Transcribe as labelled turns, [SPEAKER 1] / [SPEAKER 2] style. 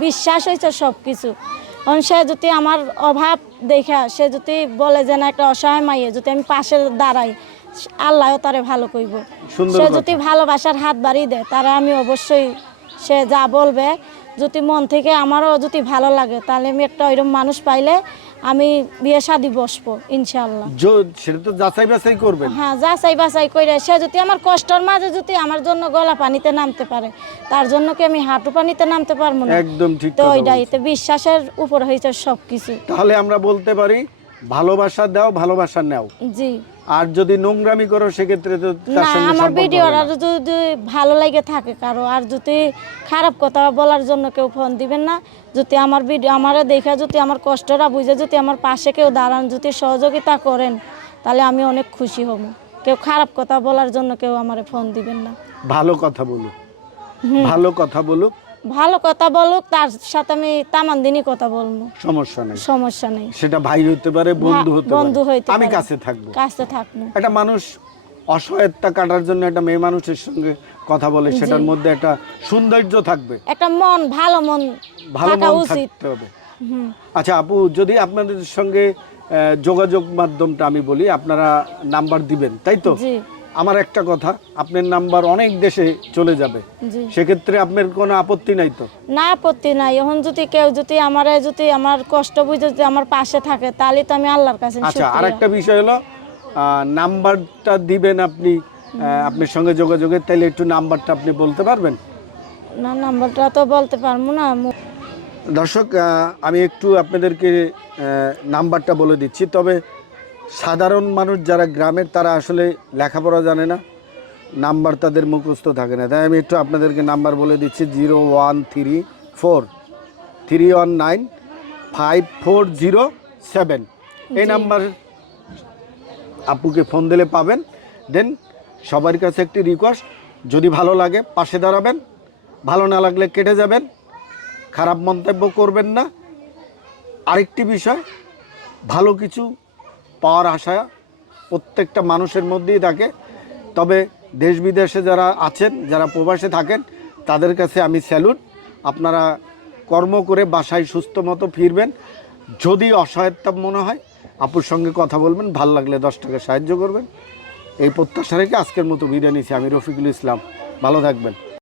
[SPEAKER 1] বিশ্বাস হয়েছে সব কিছু কারণ সে যদি আমার অভাব দেখা সে যদি বলে যে না একটা অসহায় মাইয়ে যদি আমি পাশে দাঁড়াই আল্লাহও তারে ভালো
[SPEAKER 2] করব
[SPEAKER 1] সে যদি ভালোবাসার হাত বাড়িয়ে দেয় তারা আমি অবশ্যই সে যা বলবে যদি মন থেকে আমারও যদি ভালো লাগে তাহলে আমি একটা ওইরকম মানুষ পাইলে আমি বিয়ে শাদি বসবো ইনশাল্লাহ
[SPEAKER 2] সেটা তো যাচাই বাছাই করবেন।
[SPEAKER 1] হ্যাঁ যাচাই বাছাই করে সে যদি আমার কষ্টের মাঝে যদি আমার জন্য গলা পানিতে নামতে পারে তার জন্য কি আমি হাঁটু পানিতে নামতে পারব না?
[SPEAKER 2] একদম ঠিক
[SPEAKER 1] তো ওইটাই তো বিশ্বাসের উপর হয়েছে সবকিছু।
[SPEAKER 2] তাহলে আমরা বলতে পারি ভালোবাসা দাও ভালোবাসা নাও।
[SPEAKER 1] জি।
[SPEAKER 2] আর যদি নোংরামি করো সেক্ষেত্রে তো তার
[SPEAKER 1] না
[SPEAKER 2] সঙ্গে
[SPEAKER 1] আমার ভিডিও আর যদি ভালো লাগে থাকে কারও আর যদি খারাপ কথা বলার জন্য কেউ ফোন দিবেন না যদি আমার ভিডিও আমারে দেখা যদি আমার কষ্টটা বুঝে যদি আমার পাশে কেউ দাঁড়ান যদি সহযোগিতা করেন তাহলে আমি অনেক খুশি হব। কেউ খারাপ কথা বলার জন্য কেউ আমারে ফোন দিবেন না।
[SPEAKER 2] ভালো কথা বলুক। ভালো কথা বলুক
[SPEAKER 1] ভালো কথা বলুক তার সাথে আমি তামান দিনই কথা বলব।
[SPEAKER 2] সমস্যা নেই।
[SPEAKER 1] সমস্যা নেই।
[SPEAKER 2] সেটা ভাই হতে পারে বন্ধু হতে
[SPEAKER 1] বন্ধু
[SPEAKER 2] পারে
[SPEAKER 1] হইতে
[SPEAKER 2] আমি
[SPEAKER 1] পারে।
[SPEAKER 2] কাছে থাকব।
[SPEAKER 1] কাছে থাকব।
[SPEAKER 2] একটা মানুষ অসহায়তা কাটার জন্য একটা মেয়ে মানুষের সঙ্গে কথা বলে সেটার মধ্যে একটা সৌন্দর্য থাকবে।
[SPEAKER 1] একটা মন ভালো মন
[SPEAKER 2] ভালো
[SPEAKER 1] থাকা
[SPEAKER 2] মন
[SPEAKER 1] উচিত।
[SPEAKER 2] থাকতে হবে।
[SPEAKER 1] হুম।
[SPEAKER 2] আচ্ছা আপু যদি আপনাদের সঙ্গে আহ, যোগাযোগ মাধ্যমটা আমি বলি আপনারা নাম্বার দিবেন তাই তো?
[SPEAKER 1] জি।
[SPEAKER 2] আমার একটা কথা আপনার নাম্বার অনেক দেশে চলে যাবে। সেক্ষেত্রে আপনার কোনো আপত্তি নাই তো?
[SPEAKER 1] না আপত্তি নাই। এখন যদি কেউ যদি আমার যদি আমার কষ্ট বুঝে যদি আমার পাশে থাকে তাহলে তো আমি আল্লাহর কাছে
[SPEAKER 2] আচ্ছা আর একটা বিষয় হলো নাম্বারটা দিবেন আপনি আপনার সঙ্গে যোগাযোগের তাইলে একটু নাম্বারটা আপনি বলতে পারবেন?
[SPEAKER 1] না নাম্বারটা তো বলতে পারব না।
[SPEAKER 2] দর্শক আমি একটু আপনাদেরকে নাম্বারটা বলে দিচ্ছি। তবে সাধারণ মানুষ যারা গ্রামের তারা আসলে লেখাপড়া জানে না। নাম্বার তাদের মুখস্থ থাকে না। তাই আমি একটু আপনাদেরকে নাম্বার বলে দিচ্ছি zero one three four. Three one nine five four zero seven. এই নাম্বার আপুকে ফোন দিলে পাবেন। দেন সবার কাছে একটি রিকোয়েস্ট যদি ভালো লাগে পাশে দাঁড়াবেন ভালো না লাগলে কেটে যাবেন খারাপ মন্তব্য করবেন না। আরেকটি বিষয় ভালো কিছু পাওয়ার আশা প্রত্যেকটা মানুষের মধ্যেই থাকে। তবে দেশ বিদেশে যারা আছেন, যারা প্রবাসে থাকেন, তাদের কাছে আমি স্যালুট। আপনারা কর্ম করে বাসায় সুস্থ মতো ফিরবেন। যদি অসহায়তা মনে হয়, আপুর সঙ্গে কথা বলবেন, ভালো লাগলে দশ টাকা সাহায্য করবেন। এই প্রত্যাশা রেখে আজকের মতো বিদায় নিচ্ছি। আমি রফিকুল ইসলাম। ভালো থাকবেন।